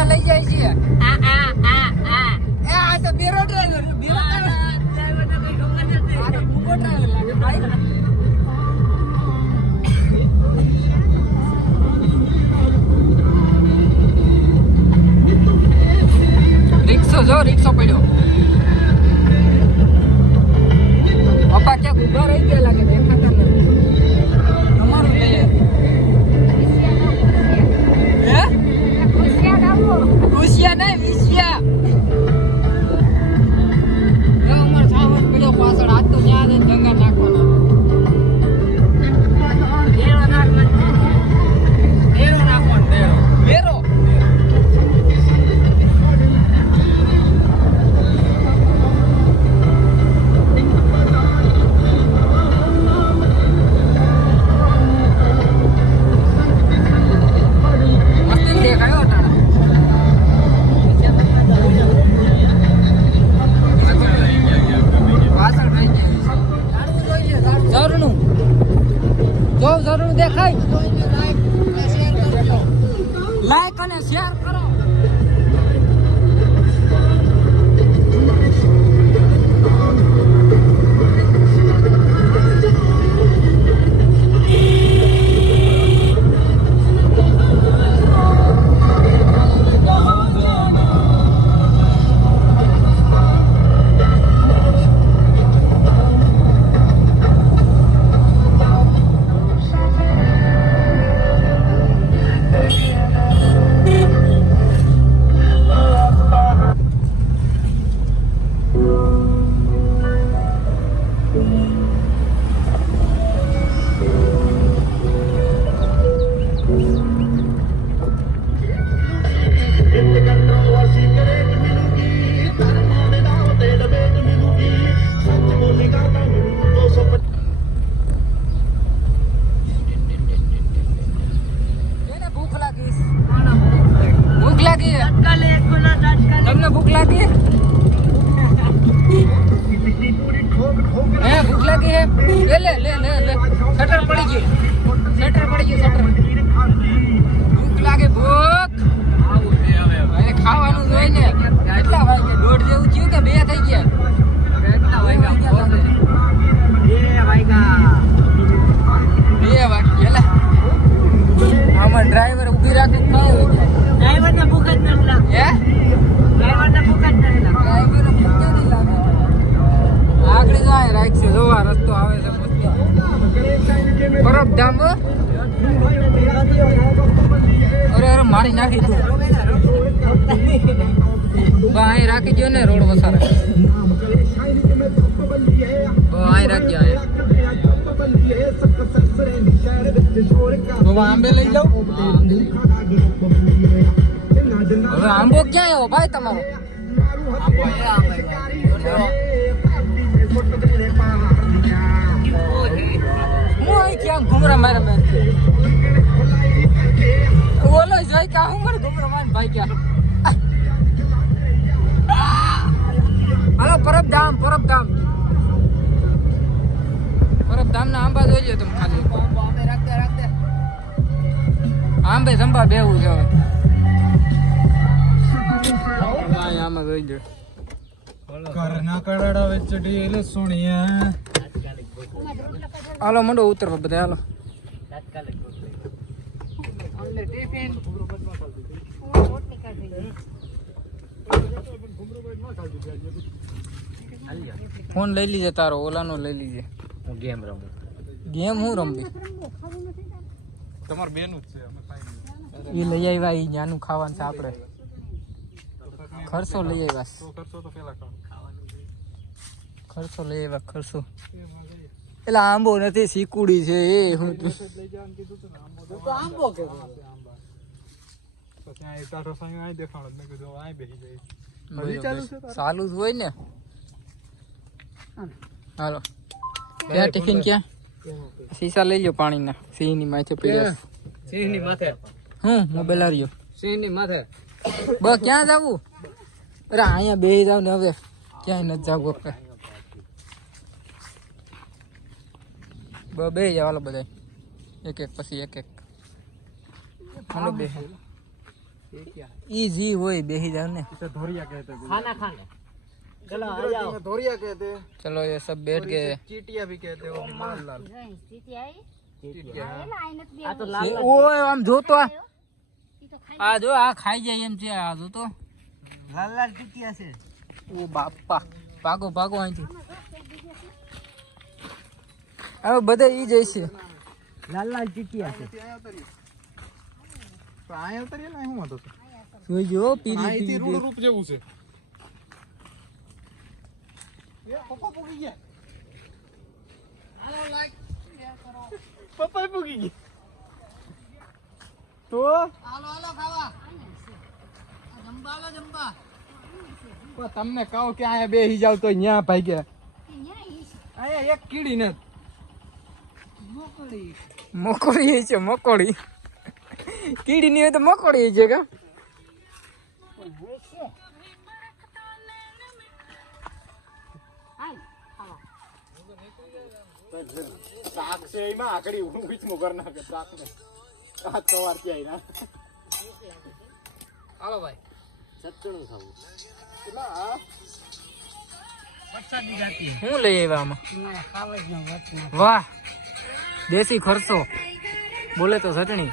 રિક્ષા લઈ જાય છે આ તો બેરો ડ્રાઈવર રિક્ષો જો રિક્ષો પડ્યો પપ્પા ક્યાંક ઉભા રહી ગયા લાગે દેખાતા નથી તમારું લઈએ હે ખુશિયા નહીં વિશિયા અમાર સાવન પડ્યો પાછળ હાથ તો ત્યાં જઈને જંગા નાખવાના ડેરો નાખવાનો ડેરો જરૂર દેખાય લાઈક અને શેર કરો તમને ભૂખ લાગી હે ભૂખ લાગી હે લે લે લે લે શટર પડી ગયું ભૂખ લાગે ભૂખ હવે ખાવાનું જોઈએ ને કેટલા વાગ્યા 1:30 જેવું થયું કે 2 થઈ ગયા કેટલા વાગ્યા 2 વાગ્યા આમાં ડ્રાઈવર ઊભી રાખી ડ્રાઈવરને ભૂખ જ નથી લાગે હે ડ્રાઈવરને ભૂખ જ નથી લાગે ડ્રાઈવરને ભૂખ નથી લાગે આગળ જાય રાખશે જોવા રસ્તો આવે છે પરબધામ અરે મારી નાખી તું અહીં રાખી દો ને રોડ વસારે અહીં રાખી આંબે લઈ જાઓ હવે આંબો ક્યાં આવ્યો ભાઈ તમારો હું અહીંથી આમ ઘુમરા મારે મેં ઓલો જોઈ કે હું મને ઘુમરા મારે ભાઈ ક્યાં હાલો પરબધામ ના આંબા જોઈ લો તમે ખાલી આંબે સંભા બેવું છે આમાં જોઈ લો કરના કડાડા વચ્ચે ઢીલ સુણિયા હાલો મંડો ઉતરવા બધા હાલો ફોન લઈ લીજે તારો ઓલાનો લઈ લીજે હું ગેમ રમું ગેમ હું રમવી તમાર બેનું જ છે એ લઈ આવ્યા એ ન્યાનું ખાવાનું છે આપણે ખર્ચો લઈ આવ્યા ખર્ચો લઈ આવ્યા ખર્ચો એટલે આંબો નથી શીકુડી છે એ હું આંબો કે ચાલુ જ હોય ને હાલો ક્યાં ટિફિન ક્યાં શીશા લઈ લો પાણીના સિંહ ની માથે પીડ્યા સિંહ ની માથે હું મોબાઈલ આવ્યો સિંહ ની માથે બસ ક્યાં જવું અરે અહીંયા બેસી જાવ ને હવે ક્યાંય નથી જાવ બે જાવ હાલો બધા એક એક પછી એક એક હાલો બે ये क्या इजी वही बेही जाओ ने इसे धोरिया कहते हैं खाना खाने चलो आ गुजराती जाओ में धोरिया कहते हैं चलो ये सब बैठ और गए इसे चीटिया भी कहते हैं वो भी मोहनलाल આ તો લાલ ઓય આમ જોતો આ જો આ ખાઈ જાય એમ છે આ જો તો લાલ લાલ ટીટિયા છે ઓ બાપા ભાગો ભાગો અહીંથી હવે બધા ઈ જ છે લાલ લાલ ટીટિયા છે ત્યાં ઉતરીએ તો અહીંયા ઉતરીએ ને શું વાંધો છે જોઈ જો પીલી અહીંથી પીલી રૂડ રૂપ જેવું છે એ પપ્પા પૂગી ગયા હાલો લાઈક શેર કરો પપ્પા પૂગી ગયા તો હાલો હાલો ખાવા જંબા હાલો જંબા પણ તમને કહું કે અહીંયા બેસી જાવ તો ન્યા ભાગ્યા અહીંયા એક કીડી ને મકોડી છે મકોડી કીડી ની હોય તો મકોડી છે કા શાક છે એમાં આકડી હું વીચમો કર નાખે શાક ને આ સવાર થી આઈ ના હાલો ભાઈ સત્તણું ખાવું કેટલા આ વરસાદ ની જાતી હું લઈ આવ્યા આમાં વાહ દેશી ખર્ચો બોલે તો ચટણી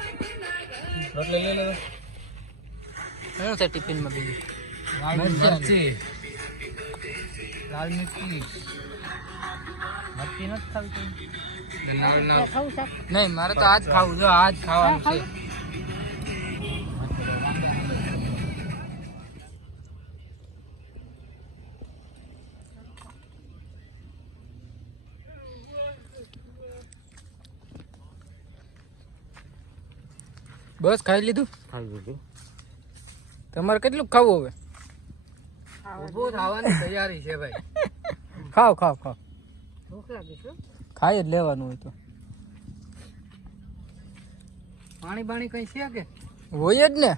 એટલે લઈ લે શું છે ટિફિન માં બીજું મરચી લાલ મિર્ચી મરચી નથી ખાવી નહીં મારે તો આજ ખાવું જો આજ ખાવાનું છે બસ ખાઈ લીધું ખાવી દીધું તમારે કેટલું ખાવું હવે ઉભો થવાની તૈયારી છે ભાઈ ખાવ ખાવ ખાવ ભૂખ લાગી છે ખાઈ જ લેવાનું હોય તો પાણી બાણી કઈ છે કે હોય જ ને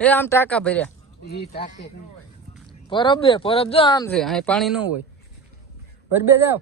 એ આમ ટાંકા ભર્યા ઈ ટાકે પરબ જો આમ છે અહીં પાણી ન હોય ભર બે જાવ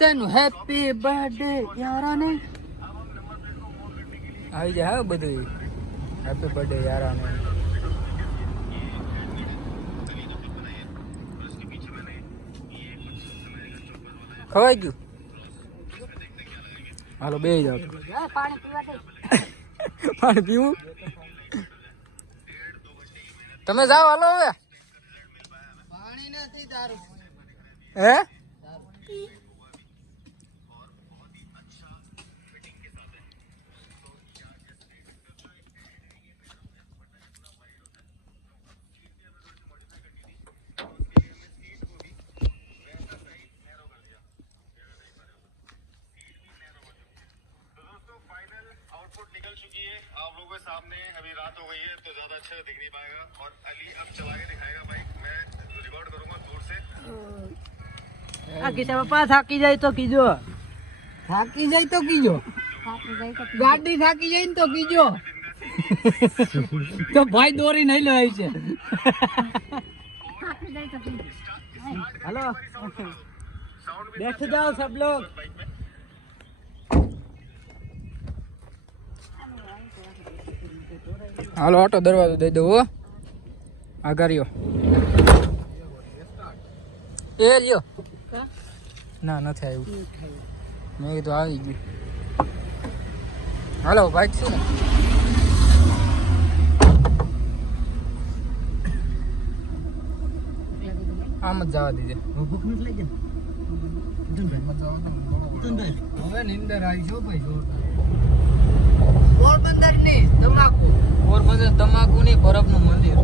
તેનું હેપી બર્થડે યારા ને આવી જાય હા બધું હેપી બર્થડે યારા ને ખવાઈ ગયું હાલો બે જાવ પાણી પીવા દે પાણી પીવું તમે જાઓ હાલો હવે પાણી નથી તારું હે निकल चुकी है आप लोगों के सामने अभी रात हो गई है तो ज्यादा अच्छा दिख नहीं पाएगा और अली अब चला के दिखाएगा बाइक मैं रिकॉर्ड करूंगा दूर से આ કિસ્સા પપ્પા થાકી જાય તો કીજો થાકી જાય તો કીજો ગાડી થાકી જાય ને તો કીજો તો ભાઈ દોરી નહીં લે આવી છે हेलो बैठ जाओ सब लोग હાલો ઓટો દરવાજો દઈ દો હો આગારીઓ એ લ્યો ના નથી આવ્યું મેં કીધું આવી ગયું હાલો બાઈક શું આમ જ જવા દીજે भूख नहीं लगी હવે નિંદર આવી છો ભાઈ જોરદાર પોરબંદર ની તમાકુ ની બરફ નું મંદિર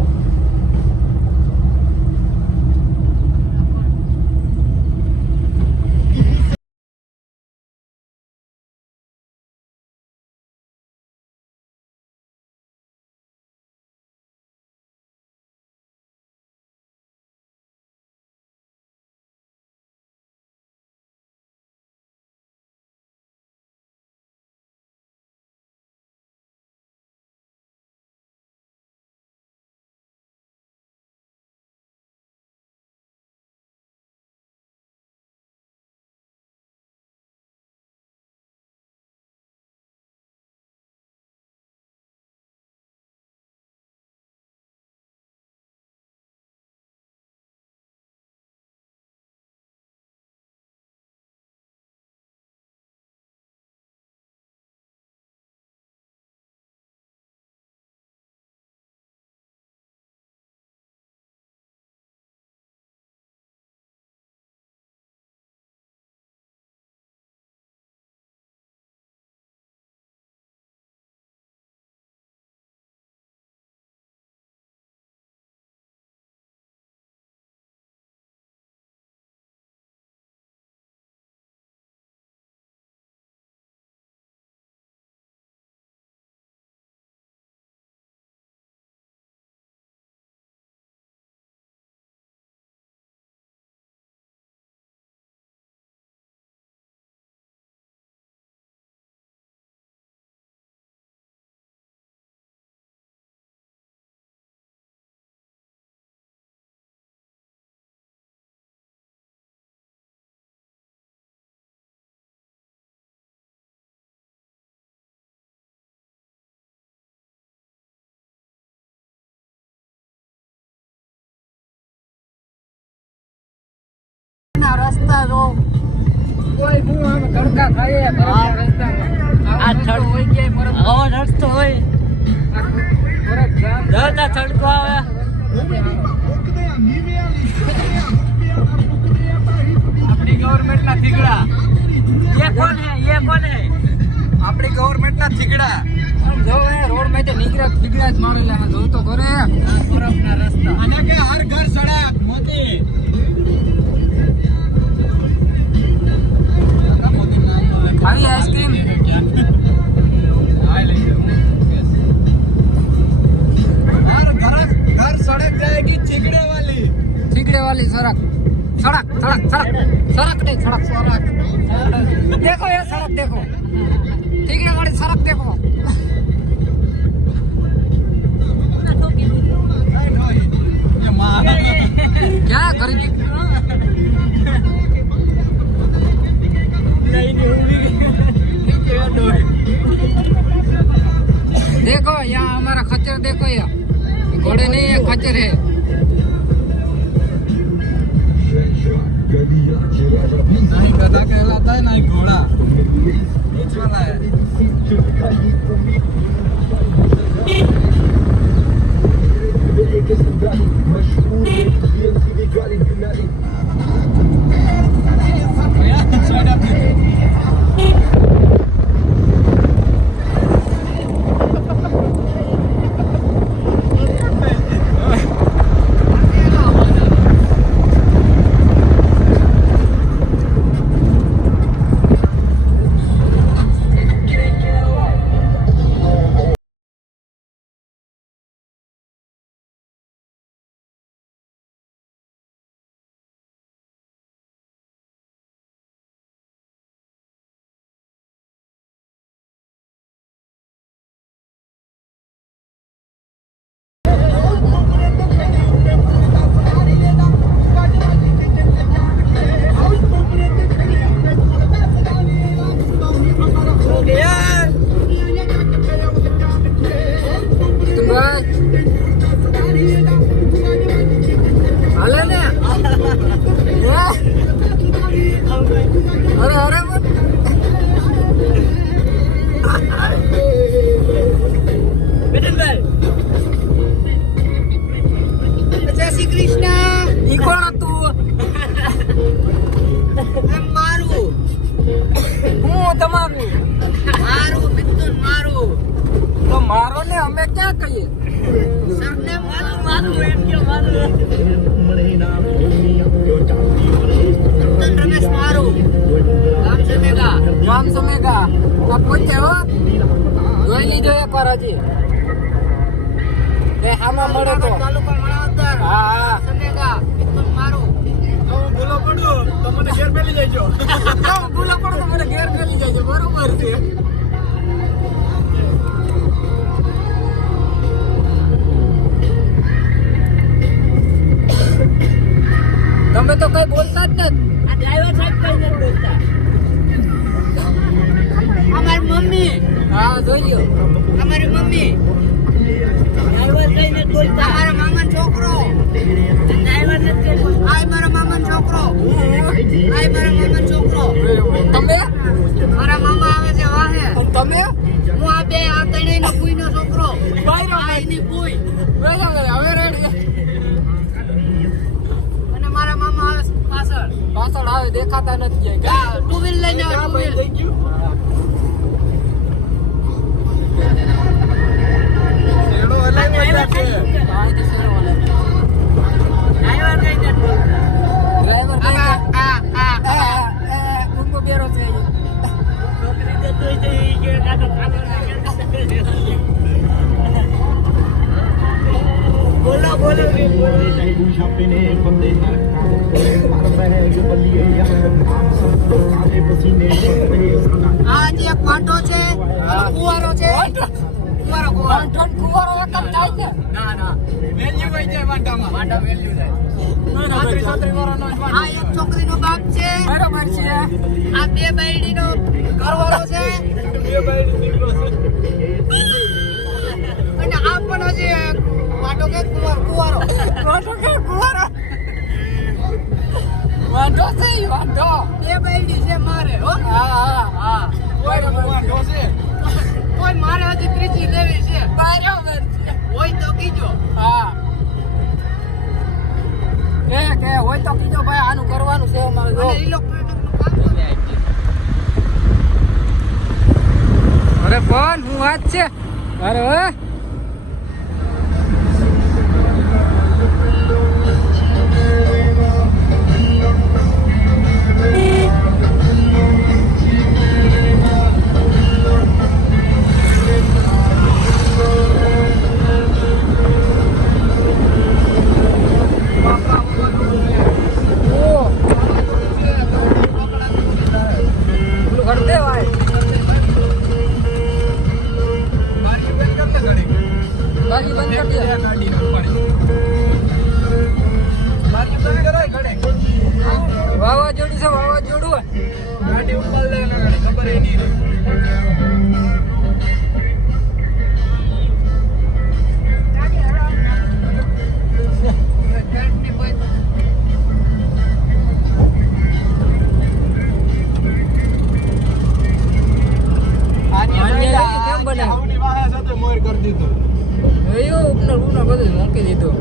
તડકા જો કોઈ હું આમ તડકા ખાઈએ બરફના રસ્તામાં. આ રસ્તો હોય ક્યાંય બરફ. આવો રસ્તો હોય બરફ જામ. ધરતા તડકો આવે આપણી ગવર્મેન્ટના થીગડા. ये कौन है આપણી ગવર્મેન્ટના થીગડા. આમ જો એ રોડ માં નીકળ્યા થીગડા જ મારેલા છે. જો તો કરે બરફના રસ્તા. અને કે હર ઘર સડક મોદી. ખાવી આઈસ્ક્રીમ. हर घर सड़क जाएगी चिकड़े वाली सड़क सड़क सड़क सड़क सड़क नहीं सड़क सड़क देखो ये सड़क देखो चिकड़े वाली सड़क देखो क्या करेगी देखो यहाँ हमारा खच्चर देखो यहाँ घोड़े नहीं है खच्चर है नहीं गधा कहलाता है नहीं घोड़ा बीच वाला है मारो ने हमें क्या कहिए सबने मारू एम क्यों मारू रमेश मारू નામ સમેગા આ પૂછે હો જોઈ લીધો એક વાર હજી એ આમાં મળે તો તાલુકા મળાવદર હા સમેગા એકદમ મારું હું ભૂલો પડું તો મને ઘેર પેલી જઈજો હા ભૂલો પડો તો મને ઘેર ફેલી જાય છે બરોબર છે તમે તો કઈ બોલતા જ નથી આ ડ્રાઈવર સાહેબ કઈ નથી બોલતા અમારી મમ્મી હા જોઈ લ્યો અમારી મમ્મી ડ્રાઈવર કઈ નથી બોલતા અમારા મામાનો છોકરો ડ્રાઈવર નથી બોલતા આ મારા મામાનો છોકરો આ મારા મામાનો છોકરો તમે મારા મામા આવે છે વાહે અને તમે હું આ બે આ ત્રણેયનો ભૂઈનો છોકરો બહાર આ એની ભૂઈ બરાબર હવે રેડી અને મારા મામા આવે પાછળ પાછળ આવે દેખાતા નથી ક્યાંય આ ટુ વ્હીલ લઈને આવે ટુ વ્હીલ થઈ ગયું શેડો હલાવી રહ્યા છે હા એ તો શેરો વાળા ડ્રાઈવર કઈ નથી બોલતા ડ્રાઈવર આ ઊંઘો બેરો છે છોકરી જતો હોય તો ઈ કે કાઢો કાઢો બોલો બોલો આ જે પાટો છે કુવારો છે કુવારો વાંઢણ કુંવારો એકમ થાય છે ના ના વેલ્યુ હોય જાય વાટામાં પાટો વેલ્યુ જાય છાત્રી વાળાનો જ આ એક છોકરીનો બાપ છે બરોબર છે આ બે બાયડીનો ઘરવાળો છે અને આ પણ હજી પાટો કે કુવારો વાંઢો કે કુંવારો વાંઢો છે ઈ વાંઢો બાયડી છે મારે હો હા કોઈ મારે હજી ત્રીજી લેવી છે બરાબર છે હોય તો કીજો હા કે હોય તો કીજો ભાઈ આનું કરવાનું છે અમારે જો અને ઇલેક્ટ્રોનિક નું કામ કરે. અરે પણ હું વાત છે અરે ઓય कर दे भाई गाड़ी बंद कर दिया વાવાઝોડું છે વાવાઝોડું ગાડી ઉપર લે ગાડી ખબર એ નહીં કેમ બને આવની વાહે સાથે મોર કરી દીધો ઉપના બધું મૂકી દીધું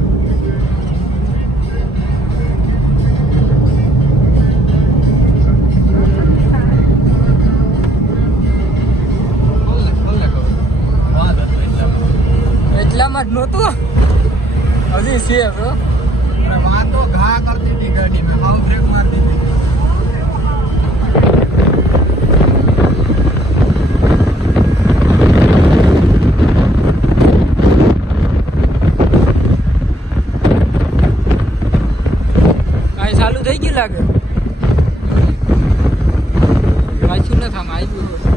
એટલામાં જ નહોતું હજી છે bro. વાતો ઘા કરતી હતી ગાડી મેં હાઉ બ્રેક મારી દીધી કાંઈ ચાલુ થઈ ગયું લાગે પાછું ન થામ આવ્યું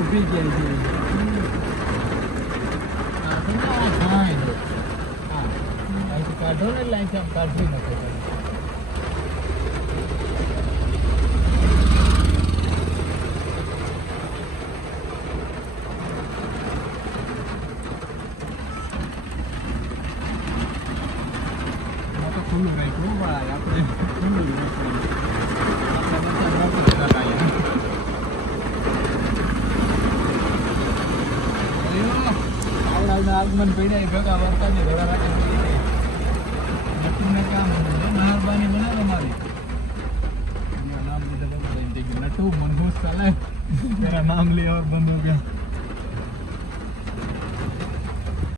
ઉભી જાય છે કાઢો ને લાઈન આમ કાઢવી નાખો ખુલ્લું રાખ્યું ભાઈ આપણે ખુલ્લું આગમન પડ્યા ભેગા વર્તાની ઘોડા રાખી નટુને કામ મહેરબાની બનાવે મારી નામ લીધા નટુ મનહૂસ ચાલે મેરા નામ લે और बंद हो गया